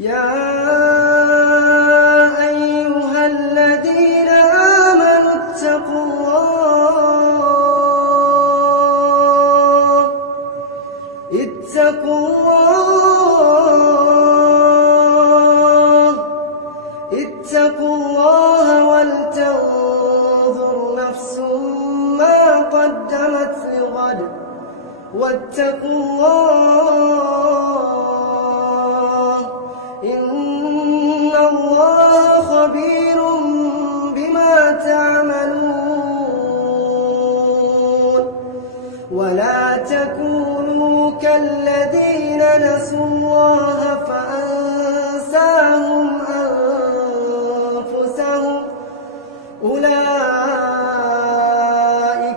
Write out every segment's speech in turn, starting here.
يا أيها الذين آمنوا اتقوا الله ولتنظر نفس ما قدمت لغد واتقوا الله إن الله خبير بما تعملون ولا تكونوا كالذين نسوا الله فأنساهم أنفسهم أولئك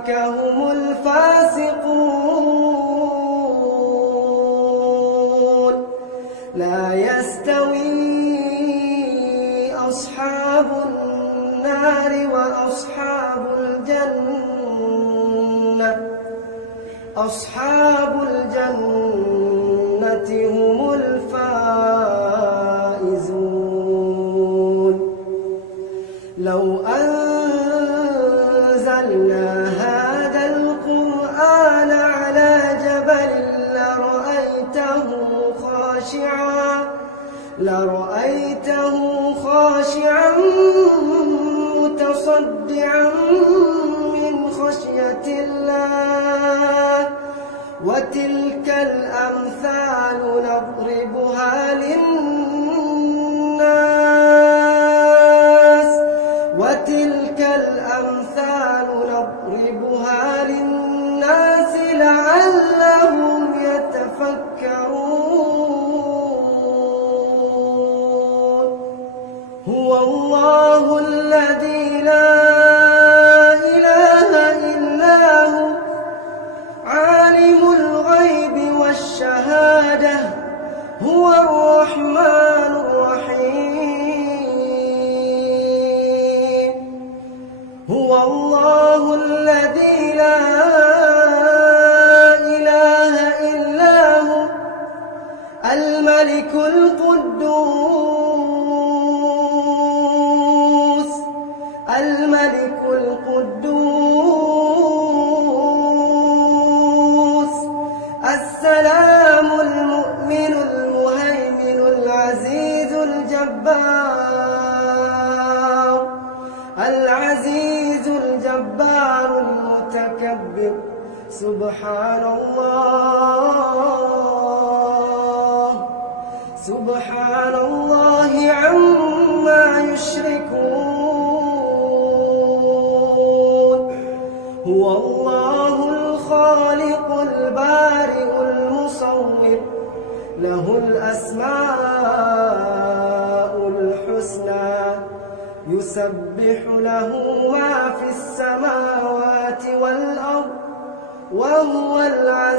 هم الفاسقون لا يستوي أصحاب النار وأصحاب الجنة أصحاب الجنة هم الفائزون لو أنزلنا هذا القرآن على جبل لرأيته خاشعا متصدعا من خشية الله وتلك الأمثال نضربها للناس لعلهم يتفكرون هو الله الذي لا إله إلا هو عالم الغيب والشهادة هو الرحمن الرحيم هو الله الذي لا إله إلا هو الملك القدوس السلام المؤمن المهيمن العزيز الجبار المتكبر سبحان الله عما يشركون هو الله الخالق البارئ المصور له الأسماء الحسنى يسبح له ما في السماوات والأرض وهو العزيز